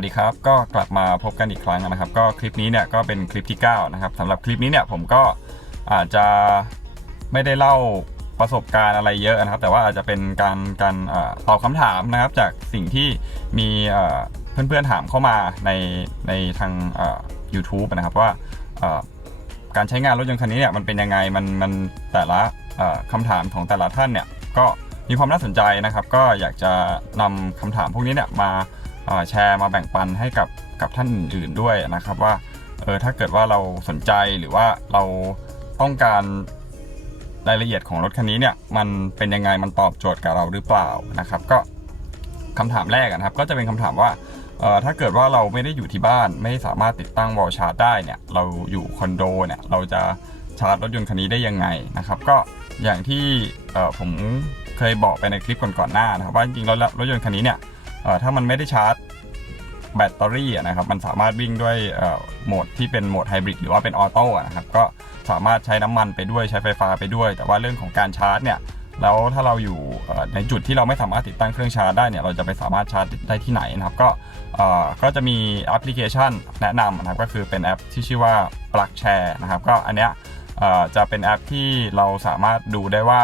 วัสดีครับ ก็กลับมาพบกันอีกครั้งนะครับ ก็คลิปนี้เนี่ยก็เป็นคลิปที่ 9 นะครับสำหรับคลิปนี้เนี่ยผมก็อาจจะไม่ได้เล่าประสบการณ์อะไรเยอะนะครับ แต่ว่าอาจจะเป็นการการอตอบคำถามนะครับ จากสิ่งที่มีเอ่อเพื่อนๆถามเข้ามาในในทางเอ่อ YouTube นะครับว่าการใช้งานรถยนต์คันนี้เนี่ยมันเป็นยังไงมันมันแต่ละเอ่อคำถามของแต่ละท่านเนี่ยก็มีความน่าสนใจนะครับ ก็อยากจะนำคำถามพวกนี้เนี่ยมา แชร์มาแบ่งปันให้กับกับท่านอื่นๆด้วยนะครับว่าเออถ้าเกิดว่าเราสนใจหรือว่าเราต้องการรายละเอียดของรถคันนี้เนี่ยมันเป็นยังไงมันตอบโจทย์กับเราหรือเปล่านะครับ ก็คำถามแรกนะครับ ก็จะเป็นคำถามว่าเออถ้าเกิดว่าเราไม่ได้อยู่ที่บ้านไม่สามารถติดตั้งวอลชาร์จได้เนี่ยเราอยู่คอนโดเนี่ยเราจะชาร์จรถยนต์คันนี้ได้ยังไงนะครับ ก็อย่างที่เออผมเคยบอกไปในคลิปก่อนๆหน้านะครับว่าจริงๆแล้วรถยนต์คันนี้เนี่ยเออถ้ามันไม่ได้ชาร์จ แบตเตอรี่นะครับมันสามารถวิ่งด้วยโหมดที่เป็นโหมดไฮบริดหรือว่าเป็นออโต้นะครับก็สามารถใช้น้ำมันไปด้วยใช้ไฟฟ้าไปด้วย แต่ว่าเรื่องของการชาร์จเนี่ยแล้วถ้าเราอยู่ในจุดที่เราไม่สามารถติดตั้งเครื่องชาร์จได้เนี่ยเราจะไปสามารถชาร์จได้ที่ไหนนะครับก็ก็จะมีแอปพลิเคชันแนะนำนะครับก็คือเป็นแอปที่ชื่อว่า Plug Share นะครับก็อันเนี้ยจะเป็นแอปที่เราสามารถดูได้ว่า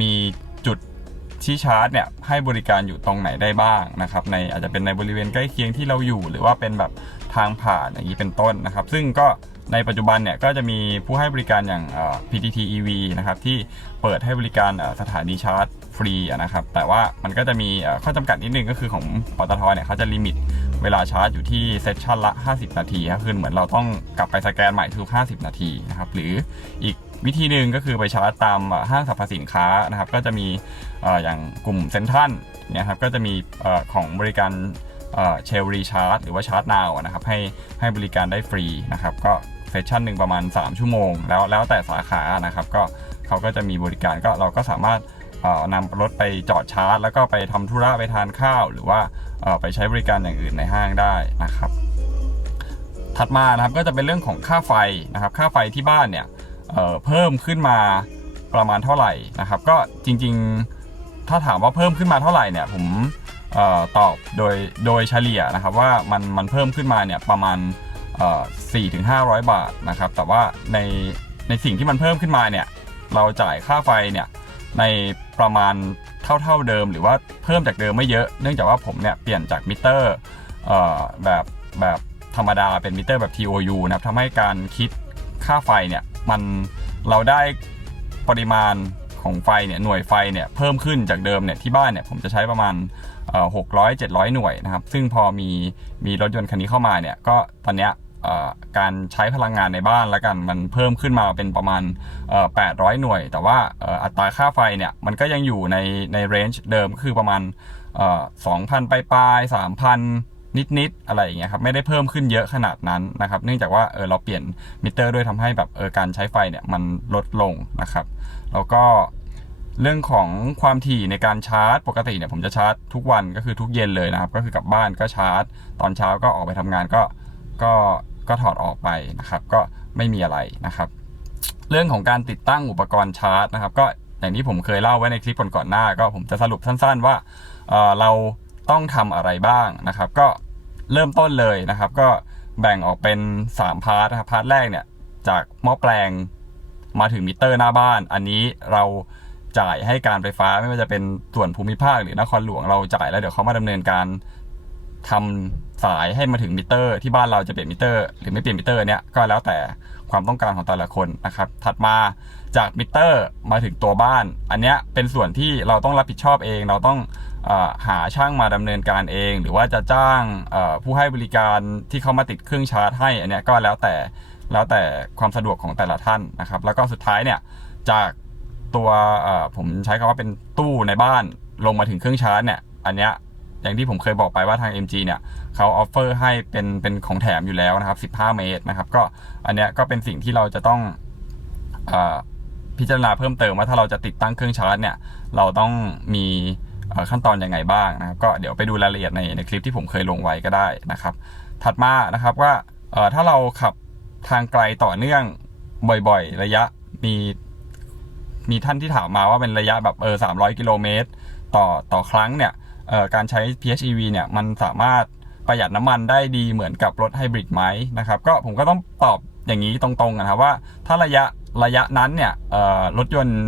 มีจุด ที่ชาร์จเนี่ยให้บริการอยู่ตรงไหนได้บ้างนะครับในอาจจะเป็นในบริเวณใกล้เคียงที่เราอยู่ หรือว่าเป็นแบบทางผ่านอย่างนี้เป็นต้นนะครับ ซึ่งก็ในปัจจุบันเนี่ยก็จะมีผู้ให้บริการอย่าง PTT EV นะครับที่เปิดให้บริการสถานีชาร์จฟรีนะครับแต่ว่ามันก็จะมีข้อจำกัดนิดนึงก็คือของปตทเนี่ยเขาจะลิมิตเวลาชาร์จอยู่ที่เซสชันละ 50 นาทีก็คือเหมือนเราต้องกลับไปสแกนใหม่ทุก 50 นาทีนะครับหรืออีก วิธีหนึ่งก็คือไปชาร์จตามห้างสรรพสินค้านะครับ ก็จะมีอย่างกลุ่มเซ็นทรัลเนี่ยครับก็จะมีของบริการเชลรีชาร์จหรือว่าชาร์จนาวนะครับให้ให้บริการได้ฟรีนะครับก็เซสชั่นหนึ่งประมาณ 3 ชั่วโมง แล้วแล้วแต่สาขานะครับก็เขาก็จะมีบริการก็เราก็สามารถนำรถไปจอดชาร์จ แล้วก็ไปทำธุระไปทานข้าว หรือว่าไปใช้บริการอย่างอื่นในห้างได้นะครับ ถัดมานะครับก็จะเป็นเรื่องของค่าไฟนะครับ ค่าไฟที่บ้านเนี่ย เเพิ่มขึ้นมาประมาณเท่าไหร่นะครับ ก็จริงๆถ้าถามว่าเพิ่มขึ้นมาเท่าไหร่เนี่ยผมออตอบโดยโดยเฉลี่ยนะครับว่ามันมันเพิ่มขึ้นมาเนี่ยประมาณเอ่ถึง500บาทนะครับ แต่ว่าในในสิ่งที่มันเพิ่มขึ้นมาเนี่ยเราจ่ายค่าไฟเนี่ยในประมาณเท่าๆเดิม หรือว่าเพิ่มจากเดิมไม่เยอะ เนื่องจากว่าผมเนี่ยเปลี่ยนจากมิเตอร์แบบแบบธรรมดาเป็นมิเตอร์แบบ TOU นะครับทำให้การคิดค่าไฟเนี่ย มันเราได้ปริมาณของไฟเนี่ยหน่วยไฟเนี่ยเพิ่มขึ้นจากเดิมเนี่ยที่บ้านเนี่ยผมจะใช้ประมาณหกร้อยเจ็ดร้อยหน่วยนะครับซึ่งพอมีมีรถยนต์คันนี้เข้ามาเนี่ยก็ตอนเนี้ยการใช้พลังงานในบ้านแล้วกันมันเพิ่มขึ้นมาเป็นประมาณ 800 หน่วย แต่ว่าอัตราค่าไฟเนี่ยมันก็ยังอยู่ในในเรนจ์เดิมก็คือประมาณ2,000ปลายๆ3,000 นิดๆอะไรอย่างเงี้ยครับไม่ได้เพิ่มขึ้นเยอะขนาดนั้นนะครับ เนื่องจากว่าเออเราเปลี่ยนมิเตอร์ด้วยทำให้แบบเออการใช้ไฟเนี่ยมันลดลงนะครับ แล้วก็เรื่องของความถี่ในการชาร์จ ปกติเนี่ยผมจะชาร์จทุกวันก็คือทุกเย็นเลยนะครับ ก็คือกลับบ้านก็ชาร์จ ตอนเช้าก็ออกไปทำงานก็ก็ก็ถอดออกไปนะครับ ก็ไม่มีอะไรนะครับ เรื่องของการติดตั้งอุปกรณ์ชาร์จนะครับ ก็อย่างที่ผมเคยเล่าไว้ในคลิปก่อนๆหน้า ก็ผมจะสรุปสั้น ๆ ว่าเออเรา ต้องทำอะไรบ้างนะครับ ก็เริ่มต้นเลยนะครับ ก็แบ่งออกเป็น 3 พาร์ทนะครับพาร์ทแรกเนี่ยจากหม้อแปลงมาถึงมิเตอร์หน้าบ้าน อันนี้เราจ่ายให้การไฟฟ้าไม่ว่าจะเป็นส่วนภูมิภาคหรือนครหลวงเราจ่ายแล้วเดี๋ยวเขามาดำเนินการทำสายให้มาถึงมิเตอร์ ที่บ้านเราจะเปลี่ยนมิเตอร์ หรือไม่เปลี่ยนมิเตอร์เนี่ยก็แล้วแต่ความต้องการของแต่ละคนนะครับ ถัดมาจากมิเตอร์มาถึงตัวบ้าน อันเนี้ยเป็นส่วนที่เราต้องรับผิดชอบเอง เราต้อง หาช่างมาดำเนินการเอง หรือว่าจะจ้างผู้ให้บริการที่เขามาติดเครื่องชาร์จให้อันนี้ก็แล้วแต่แล้วแต่ความสะดวกของแต่ละท่านนะครับ แล้วก็สุดท้ายเนี่ยจากตัวผมใช้คำว่าเป็นตู้ในบ้านลงมาถึงเครื่องชาร์จเนี่ยอันเนี้ยอย่างที่ผมเคยบอกไปว่าทาง MG เนี่ยเขาออฟเฟอร์ให้เป็นเป็นของแถมอยู่แล้วนะครับ 15 เมตรนะครับ ก็อันเนี้ยก็เป็นสิ่งที่เราจะต้องอพิจารณาเพิ่มเติมว่าถ้าเราจะติดตั้งเครื่องชาร์จเนี่ยเราต้องมี ขั้นตอนยังไงบ้างนะครับก็เดี๋ยวไปดูรายละเอียดในในคลิปที่ผมเคยลงไว้ก็ได้นะครับ ถัดมานะครับว่าถ้าเราขับทางไกลต่อเนื่องบ่อยๆ ระยะมีมีท่านที่ถามมาว่าเป็นระยะแบบเออ300กิโลเมตรต่อต่อครั้งเนี่ยการใช้ PHEV เนี่ยมันสามารถประหยัดน้ำมันได้ดีเหมือนกับรถไฮบริดไหมนะครับก็ผมก็ต้องตอบอย่างนี้ตรงๆนะครับว่าถ้าระยะระยะนั้นเนี่ยรถยนต์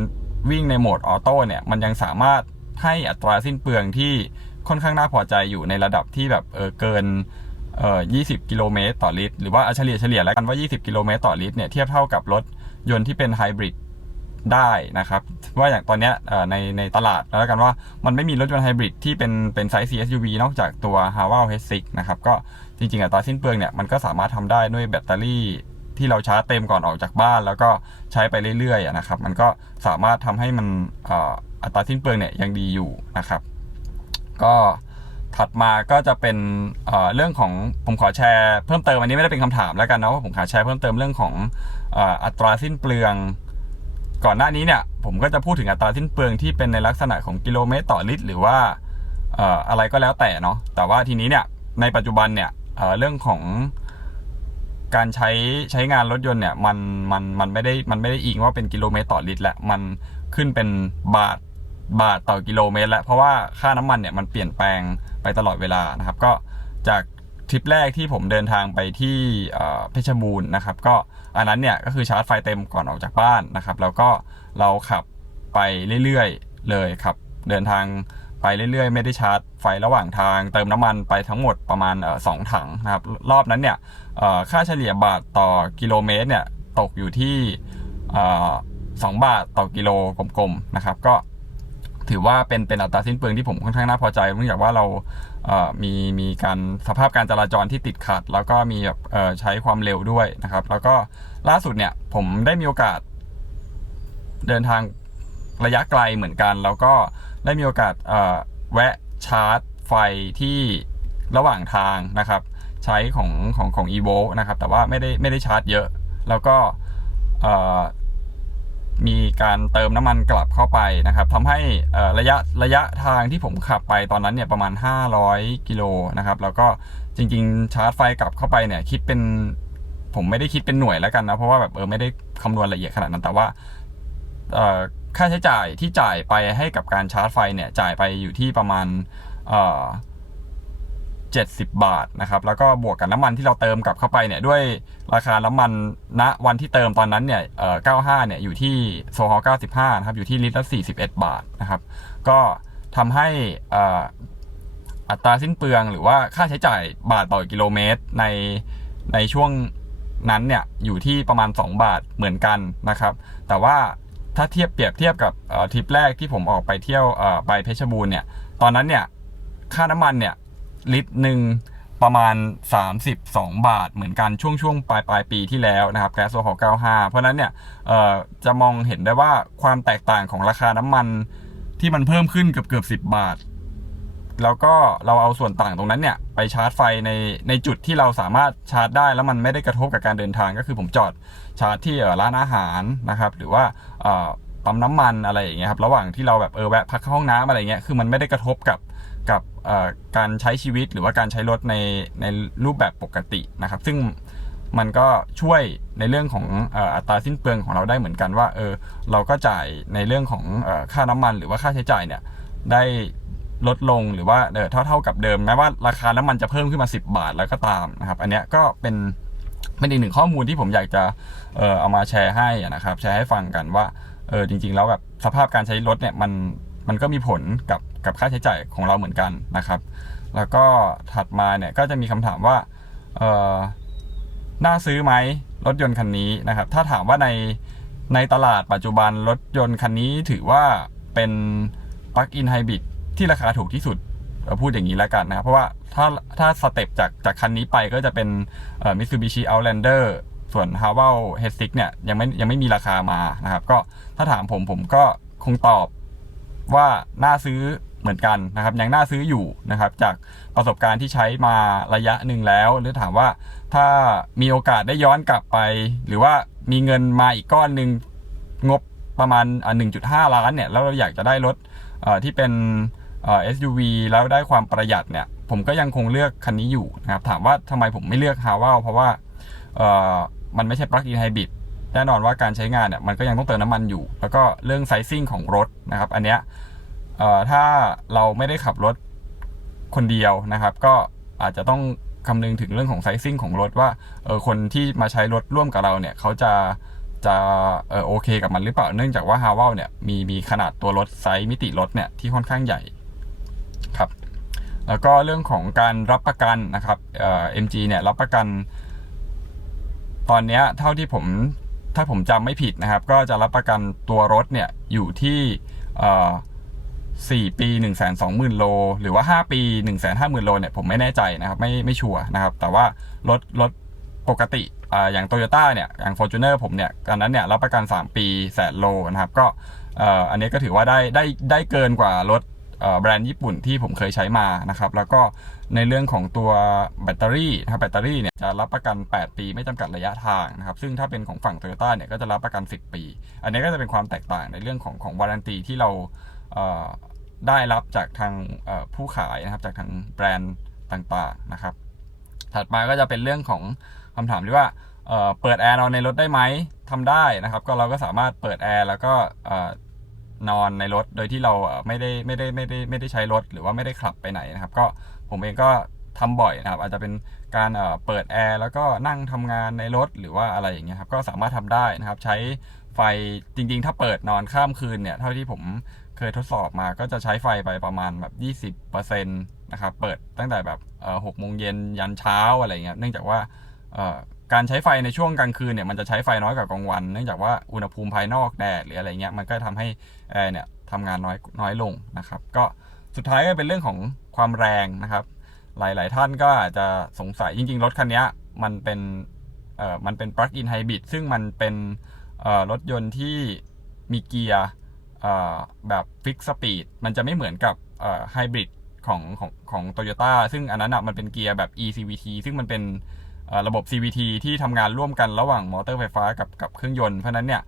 วิ่งในโหมดออโต้เนี่ยมันยังสามารถ ให้อัตราสิ้นเปลืองที่ค่อนข้างน่าพอใจอยู่ในระดับที่แบบเออเกินเอ่อ20 กิโลเมตรต่อลิตร หรือว่าเฉลี่ยเฉลี่ยแล้วกันว่า 20 กิโลเมตรต่อลิตรเนี่ยเทียบเท่ากับรถยนต์ที่เป็นไฮบริดได้นะครับ ว่าอย่างตอนนี้ในในตลาดแล้วกันว่ามันไม่มีรถยนต์ไฮบริดที่เป็นเป็นไซส์ CSUV นอกจากตัว h a w a l H6 นะครับ ก็จริงๆอัตราสิ้นเปลืองเนี่ยมันก็สามารถทำได้ด้วยแบตเตอรี่ ที่เราชาร์จเต็มก่อนออกจากบ้าน แล้วก็ใช้ไปเรื่อยๆนะครับ มันก็สามารถทำให้มันอัตราสิ้นเปลืองเนี่ยยังดีอยู่นะครับ ก็ถัดมาก็จะเป็นเรื่องของผมขอแชร์เพิ่มเติมอันนี้ไม่ได้เป็นคำถามแล้วกันนะว่าผมขอแชร์เพิ่มเติมเรื่องของอัตราสิ้นเปลือง ก่อนหน้านี้เนี่ยผมก็จะพูดถึงอัตราสิ้นเปลืองที่เป็นในลักษณะของกิโลเมตรต่อลิตร หรือว่าอะไรก็แล้วแต่เนาะแต่ว่าทีนี้เนี่ยในปัจจุบันเนี่ยเรื่องของ การใช้ใช้งานรถยนต์เนี่ยมันมันมันไม่ได้มันไม่ได้อิงว่าเป็นกิโลเมตรต่อลิตรแล้วมันขึ้นเป็นบาทบาทต่อกิโลเมตร แล้วเพราะว่าค่าน้ำมันเนี่ยมันเปลี่ยนแปลงไปตลอดเวลานะครับ ก็จากทริปแรกที่ผมเดินทางไปที่เอ่อเพชรบูรณ์นะครับ ก็อันนั้นเนี่ยก็คือชาร์จไฟเต็มก่อนออกจากบ้านนะครับ แล้วก็เราขับไปเรื่อยๆเลยครับ เดินทาง ไปเรื่อยๆ ไม่ได้ชาร์จไฟระหว่างทาง เติมน้ำมันไปทั้งหมดประมาณสองถังนะครับรอบนั้นเนี่ยค่าเฉลี่ยบาทต่อกิโลเมตรเนี่ยตกอยู่ที่สองบาทต่อกิโลกลมๆนะครับก็ถือว่าเป็นเป็นอัตราสิ้นเปลืองที่ผมค่อนข้างน่าพอใจเนื่องจากว่าเรามีมีการสภาพการจราจรที่ติดขัด แล้วก็มีแบบใช้ความเร็วด้วยนะครับ แล้วก็ล่าสุดเนี่ยผมได้มีโอกาสเดินทางระยะไกลเหมือนกัน แล้วก็ ได้มีโอกาสแวะชาร์จไฟที่ระหว่างทางนะครับ ใช้ของของของ e v o นะครับ แต่ว่าไม่ได้ไม่ได้ชาร์จเยอะ แล้วก็มีการเติมน้ำมันกลับเข้าไปนะครับทำให้ระยะระยะทางที่ผมขับไปตอนนั้นเนี่ยประมาณ 500 กิโลนะครับ แล้วก็จริง ๆ ชาร์จไฟกลับเข้าไปเนี่ยคิดเป็นผมไม่ได้คิดเป็นหน่วยแล้วกันนะ เพราะว่าแบบเออไม่ได้คำนวณละเอียดขนาดนั้นแต่ว่า ค่าใช้จ่ายที่จ่ายไปให้กับการชาร์จไฟเนี่ยจ่ายไปอยู่ที่ประมาณเอ่อ70บบาทนะครับ แล้วก็บวกกับน้ำมันที่เราเติมกลับเข้าไปเนี่ยด้วยราคาน้ำมันณวันที่เติมตอนนั้นเนี่ยเอ่อ95เนี่ยอยู่ที่โซฮอล95นะครับอยู่ที่ลิตรละ41บเอ็ดบาทนะครับ ก็ทำให้อัตราสิ้นเปลืองหรือว่าค่าใช้จ่ายบาทต่อกิโลเมตรในในช่วงนั้นเนี่ยอยู่ที่ประมาณ 2 บาทเหมือนกันนะครับ แต่ว่า ถ้าเทียบเปรียบเทียบกับทริปแรกที่ผมออกไปเที่ยวไปเพชรบูรณ์เนี่ย ตอนนั้นเนี่ยค่าน้ำมันเนี่ยลิตรหนึ่งประมาณ 32 บาท เหมือนกันช่วงช่วงปลายปลายปีที่แล้วนะครับแก๊สโซฮอล95 เพราะนั้นเนี่ยจะมองเห็นได้ว่าความแตกต่างของราคาน้ำมันที่มันเพิ่มขึ้นเกือบเกือบ10 บาท แล้วก็เราเอาส่วนต่างตรงนั้นเนี่ยไปชาร์จไฟในในจุดที่เราสามารถชาร์จได้ แล้วมันไม่ได้กระทบกับการเดินทางก็คือผมจอดชาร์จที่ร้านอาหารนะครับ หรือว่า ปั๊มน้ำมันอะไรอย่างเงี้ยครับระหว่างที่เราแบบเออแวะพักเข้าห้องน้ำอะไรเงี้ยคือมันไม่ได้กระทบกับกับการใช้ชีวิตหรือว่าการใช้รถในในรูปแบบปกตินะครับ ซึ่งมันก็ช่วยในเรื่องของอัตราสิ้นเปลืองของเราได้เหมือนกันว่าเออเราก็จ่ายในเรื่องของอค่าน้ำมัน หรือว่าค่าใช้จ่ายเนี่ยได้ลดลงหรือว่าเออเท่าเท่ากับเดิมแม้ว่าราคาน้ำมันจะเพิ่มขึ้นมา 10 บาทแล้วก็ตามนะครับ อันเนี้ยก็เป็น เป็นอีกหนึ่งข้อมูลที่ผมอยากจะเออเอามาแชร์ให้นะครับ แชร์ให้ฟังกันว่าเออจริง ๆ แล้วแบบสภาพการใช้รถเนี่ยมันมันก็มีผลกับกับค่าใช้จ่ายของเราเหมือนกันนะครับ แล้วก็ถัดมาเนี่ยก็จะมีคำถามว่าเออน่าซื้อไหมรถยนต์คันนี้นะครับ ถ้าถามว่าในในตลาดปัจจุบันรถยนต์คันนี้ถือว่าเป็นปลั๊กอินไฮบริดที่ราคาถูกที่สุดพูดอย่างนี้แล้วกันนะครับ เพราะว่า ถ้าถ้าสเต็ปจากจากคันนี้ไปก็จะเป็นมิตซูบิชิเอาแลนเดอร์ส่วน h a w a l H6 เนี่ยยังไม่ยังไม่มีราคามานะครับ ก็ถ้าถามผมผมก็คงตอบว่าน่าซื้อเหมือนกันนะครับ ยังน่าซื้ออยู่นะครับ จากประสบการณ์ที่ใช้มาระยะหนึ่งแล้ว หรือถามว่าถ้ามีโอกาสได้ย้อนกลับไป หรือว่ามีเงินมาอีกก้อนหนึ่งงบประมาณอะ1.5 ล้านเนี่ย แล้วเราอยากจะได้รถที่เป็นเอ่อ SUV แล้วได้ความประหยัดเนี่ย ผมก็ยังคงเลือกคันนี้อยู่นะครับ ถามว่าทำไมผมไม่เลือก h a w a l เพราะว่ามันไม่ใช่ plug-in hybrid แน่นอนว่าการใช้งานเนี่ยมันก็ยังต้องเติมน้ำมันอยู่ แล้วก็เรื่องไซซิ่งของรถนะครับ อันเนี้ยถ้าเราไม่ได้ขับรถคนเดียวนะครับ ก็อาจจะต้องคำนึงถึงเรื่องของไซซิ่งของรถว่าเออคนที่มาใช้รถร่วมกับเราเนี่ยเขาจะจะเออโอเคกับมันหรือเปล่าเนื่องจากว่าฮาวเวลเนี่ยมีมีขนาดตัวรถไซส์มิติรถเนี่ยที่ค่อนข้างใหญ่ครับ แล้วก็เรื่องของการรับประกันนะครับเอ่อ MG เนี่ยรับประกัน ตอนนี้เท่าที่ผมถ้าผมจำไม่ผิดนะครับ ก็จะรับประกันตัวรถเนี่ยอยู่ที่เอ่อ4ปี 1 2 0 0 0 0 โล หรือว่า 5 ปี 1 5 0 0 0 0 โลเนี่ยผมไม่แน่ใจนะครับ ไม่ไม่ชัวร์นะครับ แต่ว่ารถรถปกติออย่างโตโยต้าเนี่ยอย่าง Fortuner ผมเนี่ยตอนนั้นเนี่ยรับประกัน 3 ปีแสนโลนะครับ ก็อันนี้ก็ถือว่าได้ได้ได้เกินกว่ารถ แบรนด์ญี่ปุ่นที่ผมเคยใช้มานะครับ แล้วก็ในเรื่องของตัวแบตเตอรี่นะครับแบตเตอรี่เนี่ยจะรับประกัน 8 ปีไม่จำกัดระยะทางนะครับ ซึ่งถ้าเป็นของฝั่งโตโยต้าเนี่ยก็จะรับประกัน 10 ปี อันนี้ก็จะเป็นความแตกต่างในเรื่องของของวารันตีที่เราเได้รับจากทางผู้ขายนะครับ จากทางแบรนด์ต่างๆนะครับ ถัดมาก็จะเป็นเรื่องของคำถามที่ว่าเเปิดแอร์นอนในรถได้ไหมทำได้นะครับ ก็เราก็สามารถเปิดแอร์แล้วก็ นอนในรถโดยที่เราไม่ได้ไม่ได้ไม่ได้ไม่ได้ใช้รถหรือว่าไม่ได้ขับไปไหนนะครับ ก็ผมเองก็ทำบ่อยนะครับอาจจะเป็นการเปิดแอร์แล้วก็นั่งทำงานในรถหรือว่าอะไรอย่างเงี้ยครับก็สามารถทำได้นะครับ ใช้ไฟจริงๆ ถ้าเปิดนอนข้ามคืนเนี่ยเท่าที่ผมเคยทดสอบมาก็จะใช้ไฟไปประมาณแบบ 20%นะครับเปิดตั้งแต่แบบหกโมงเย็นยันเช้าอะไรเงี้ยเนื่องจากว่า การใช้ไฟในช่วงกลางคืนเนี่ยมันจะใช้ไฟน้อยกว่ากลางวัน เนื่องจากว่าอุณหภูมิภายนอกแดดหรืออะไรเงี้ยมันก็ทำให้แอร์เนี่ยทำงานน้อยน้อยลงนะครับ ก็สุดท้ายก็เป็นเรื่องของความแรงนะครับ หลาย ๆ ท่านก็อาจจะสงสัยจริง ๆ รถคันนี้มันเป็นเอ่อมันเป็น plug-in hybrid ซึ่งมันเป็นเอ่อรถยนต์ที่มีเกียร์เอ่อแบบ fix speed มันจะไม่เหมือนกับเอ่อ hybrid ของของของโตโยต้าซึ่งอันนั้นอะมันเป็นเกียร์แบบ eCVT ซึ่งมันเป็น ระบบ CVT ที่ทำงานร่วมกันระหว่างมอเตอร์ไฟฟ้ากับกับเครื่องยนต์ เพราะนั้นเนี่ย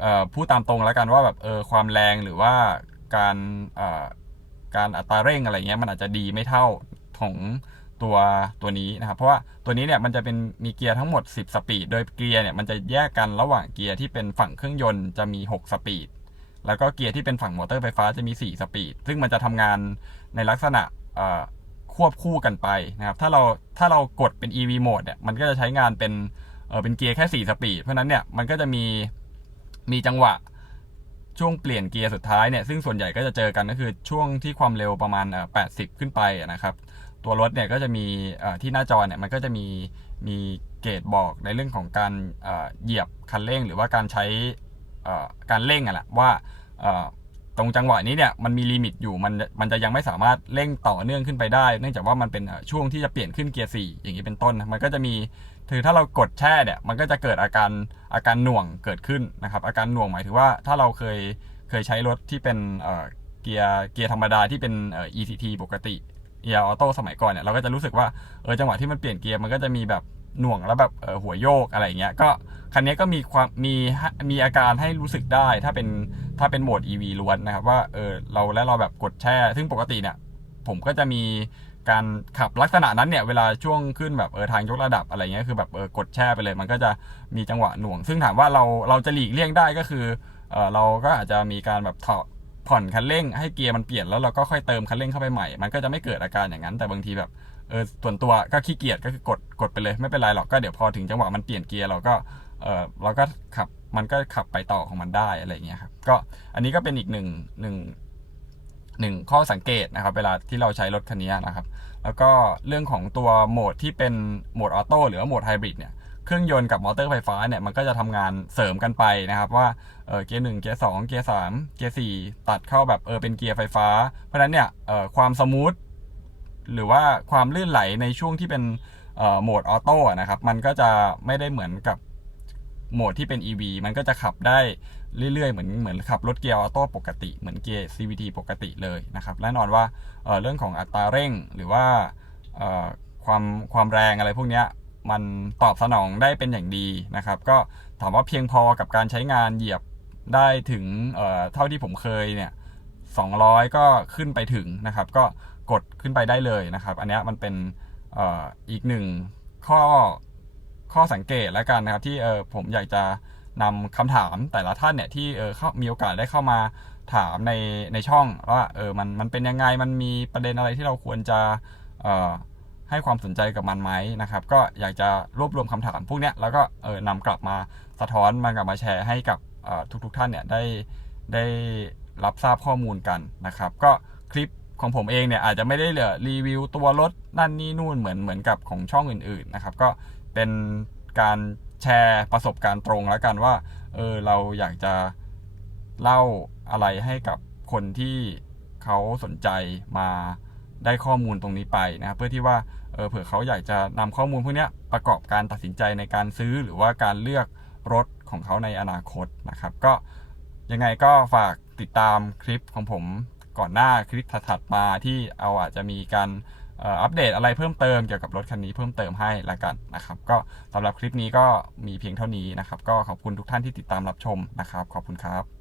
เอ่อพูดตามตรงแล้วกันว่าแบบเออความแรงหรือว่าการการอัตราเร่งอะไรเงี้ยมันอาจจะดีไม่เท่าของตัวตัวนี้นะครับ เพราะว่าตัวนี้เนี่ยมันจะเป็นมีเกียร์ทั้งหมด 10 สปีด โดยเกียร์เนี่ยมันจะแยกกันระหว่างเกียร์ที่เป็นฝั่งเครื่องยนต์จะมี 6 สปีด แล้วก็เกียร์ที่เป็นฝั่งมอเตอร์ไฟฟ้าจะมี 4 สปีด ซึ่งมันจะทำงานในลักษณะ ควบคู่กันไปนะครับ ถ้าเราถ้าเรากดเป็น EV mode เนี่ย มันก็จะใช้งานเป็นเออเป็นเกียร์แค่ 4 สปีด เพราะนั้นเนี่ยมันก็จะมีมีจังหวะช่วงเปลี่ยนเกียร์สุดท้ายเนี่ย ซึ่งส่วนใหญ่ก็จะเจอกันก็คือช่วงที่ความเร็วประมาณเออ80 ขึ้นไปนะครับ ตัวรถเนี่ยก็จะมีเออที่หน้าจอเนี่ยมันก็จะมีมีเกจบอกในเรื่องของการเอ่อเหยียบคันเร่ง หรือว่าการใช้เอ่อการเร่งอะแหละว่าเอ่อ ตรงจังหวะนี้เนี่ยมันมีลิมิตอยู่มันมันจะยังไม่สามารถเร่งต่อเนื่องขึ้นไปได้ เนื่องจากว่ามันเป็นช่วงที่จะเปลี่ยนขึ้นเกียร์4อย่างนี้เป็นต้น มันก็จะมีคือถ้าเรากดแช่เนี่ยมันก็จะเกิดอาการอาการหน่วงเกิดขึ้นนะครับอาการหน่วงหมายถึงว่าถ้าเราเคยเคยใช้รถที่เป็นเกียร์เกียร์ธรรมดาที่เป็นเอ่อ ECT ปกติเกียร์ออโต้สมัยก่อนเนี่ยเราก็จะรู้สึกว่าเออจังหวะที่มันเปลี่ยนเกียร์มันก็จะมีแบบหน่วงแล้วแบบหัวโยกอะไรอย่างเงี้ยก็คันนี้ก็มีความมีมีอาการให้รู้สึกได้ถ้าเป็น ถ้าเป็นโหมด EV ล้วนนะครับว่าเออเราและเราแบบกดแช่ ซึ่งปกติเนี่ยผมก็จะมีการขับลักษณะนั้นเนี่ยเวลาช่วงขึ้นแบบเออทางยกระดับอะไรเงี้ยคือแบบเออกดแช่ไปเลย มันก็จะมีจังหวะหน่วง ซึ่งถามว่าเราเราจะหลีกเลี่ยงได้ก็คือเออเราก็อาจจะมีการแบบถอดผ่อนคันเร่งให้เกียร์มันเปลี่ยนแล้วเราก็ค่อยเติมคันเร่งเข้าไปใหม่ มันก็จะไม่เกิดอาการอย่างนั้น แต่บางทีแบบเออส่วนตัวก็ขี้เกียจก็คือกดกดไปเลยไม่เป็นไรหรอกก็เดี๋ยวพอถึงจังหวะมันเปลี่ยนเกียร์เราก็เออเราก็ขับ มันก็ขับไปต่อของมันได้อะไรอย่างเงี้ยครับก็อันนี้ก็เป็นอีกหนึ่งหนึ่งหนึ่งข้อสังเกตนะครับ เวลาที่เราใช้รถคันนี้นะครับ แล้วก็เรื่องของตัวโหมดที่เป็นโหมดออโต้หรือว่าโหมดไฮบริดเนี่ยเครื่องยนต์กับมอเตอร์ไฟฟ้าเนี่ยมันก็จะทำงานเสริมกันไปนะครับ ว่าเกียร์หนึ่งเกียร์สองเกียร์สามเกียร์สี่ตัดเข้าแบบเออเป็นเกียร์ไฟฟ้า เพราะฉะนั้นเนี่ยเออความสมูทหรือว่าความลื่นไหลในช่วงที่เป็นโหมดออโต้นะครับ มันก็จะไม่ได้เหมือนกับ โหมดที่เป็น EV มันก็จะขับได้เรื่อยๆ เหมือนเหมือนขับรถเกียร์ออโต้ปกติเหมือนเกียร์ CVT ปกติเลยนะครับแน่นอนว่าเเรื่องของอัตราเร่งหรือว่าความความแรงอะไรพวกนี้มันตอบสนองได้เป็นอย่างดีนะครับ ก็ถามว่าเพียงพอกับการใช้งานเหยียบได้ถึงเเท่าที่ผมเคยเนี่ย200 ก็ขึ้นไปถึงนะครับ ก็กดขึ้นไปได้เลยนะครับ อันนี้มันเป็นอออีกหนึ่งข้อ ข้อสังเกตแล้วกันนะครับที่เออผมอยากจะนำคำถามแต่ละท่านเนี่ยที่เออเข้ามีโอกาสได้เข้ามาถามในในช่องว่าเออมันมันเป็นยังไงมันมีประเด็นอะไรที่เราควรจะเอ่อให้ความสนใจกับมันไหมนะครับ ก็อยากจะรวบรวมคำถามพวกเนี้ยแล้วก็เออนำกลับมาสะท้อนมันกลับมาแชร์ให้กับเอ่อทุกๆท่านเนี่ยได้ได้รับทราบข้อมูลกันนะครับ ก็คลิปของผมเองเนี่ยอาจจะไม่ได้เหลือรีวิวตัวรถนั่นนี่นู่นเหมือนเหมือนกับของช่องอื่นๆนะครับ ก็ เป็นการแชร์ประสบการณ์ตรงแล้วกันว่า เออเราอยากจะเล่าอะไรให้กับคนที่เขาสนใจมาได้ข้อมูลตรงนี้ไปนะครับเพื่อที่ว่าเออเผื่อเขาอยากจะนำข้อมูลพวกนี้ประกอบการตัดสินใจในการซื้อหรือว่าการเลือกรถของเขาในอนาคตนะครับ ก็ยังไงก็ฝากติดตามคลิปของผมก่อนหน้าคลิปถัดๆมาที่เอาอาจจะมีการ อัปเดตอะไรเพิ่มเติมเกี่ยวกับรถคันนี้เพิ่มเติมให้ละกันนะครับ ก็สำหรับคลิปนี้ก็มีเพียงเท่านี้นะครับ ก็ขอบคุณทุกท่านที่ติดตามรับชมนะครับ ขอบคุณครับ